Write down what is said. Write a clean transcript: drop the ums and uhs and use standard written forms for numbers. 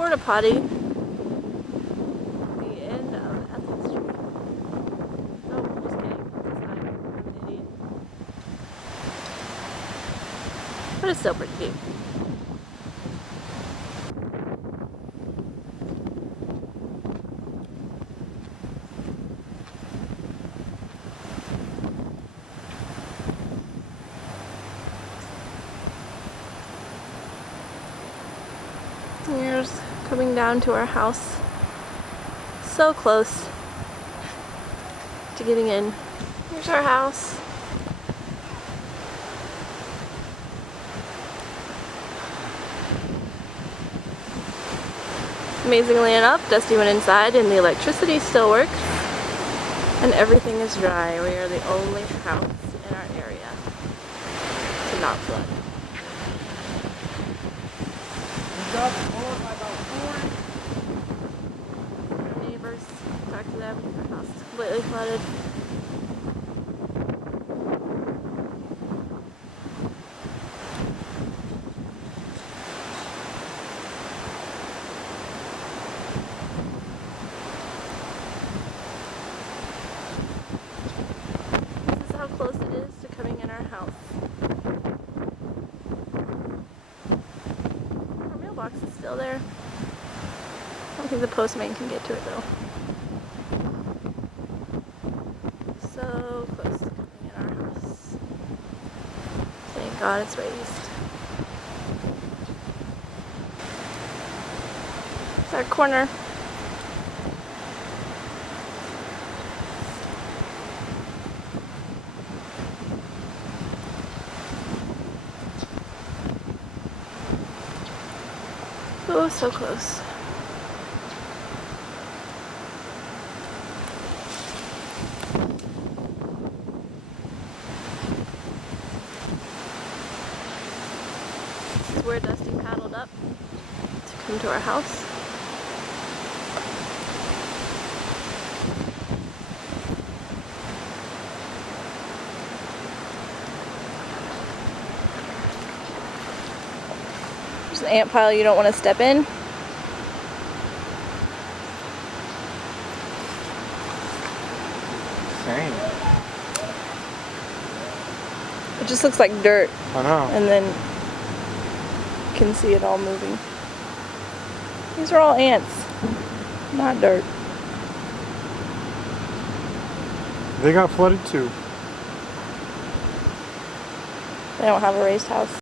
porta potty at the end of Alvin Street. Oh, just kidding. It's not. I'm an idiot. But it's still pretty deep. Here's coming down to our house. So close to getting in. Here's our house. Amazingly enough, Dusty went inside and the electricity still works and everything is dry. We are the only house in our area to not flood. Our neighbors, talk to them. Our house is completely flooded. This is how close it is to coming in our house. Box is still there. I don't think the postman can get to it though. So close to coming in our house. Thank God it's raised. It's our corner. Oh, so close. This is where Dusty paddled up to come to our house. There's an ant pile you don't want to step in. Same. It just looks like dirt. I know. And then you can see it all moving. These are all ants, not dirt. They got flooded too. They don't have a raised house.